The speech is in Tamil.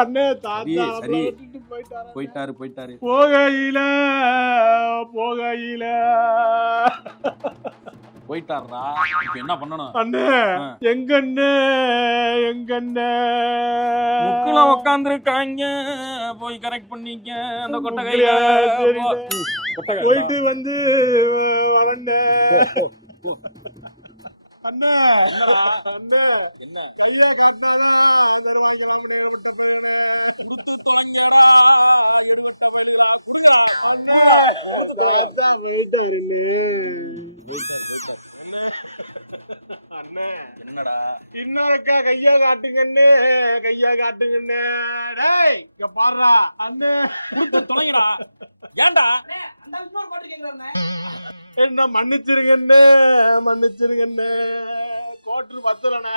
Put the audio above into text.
அண்ணே தாத்தா சரி போயிட்டாரு. போயிட்டாரு போகையில போயிட்டாரா. இப்ப என்ன பண்ணணும் அண்ணே? எங்கண்ணே முக்குல உக்காந்துருக்காங்க, போய் கரெக்ட் பண்ணிக்க அந்த கொட்டகையில. போயிட்டு வந்து வளர்ந்த அண்ணே. அண்ணே என்ன கைய காட்டினாதான் தருவாங்களாம். நேரப்பட்ட பிறகு கொடுத்து தொலைங்கடா எடுபட்ட பயலுகளா, கொடுங்கடா. அண்ணே தாத்தா போயிட்டாருன்னு போயிட்டாரு. என்ன அண்ணே என்னடா இன்னொருக்கா கையா காட்டுங்கண்ணே, கையா காட்டுங்கண்ணே. டேய் இங்க பாருடா அண்ணே, கொடுத்து தொலைங்கடா. ஏன்டா என்ன மன்னிச்சிருங்கண்ணே, கோட்டு பத்தலண்ணே.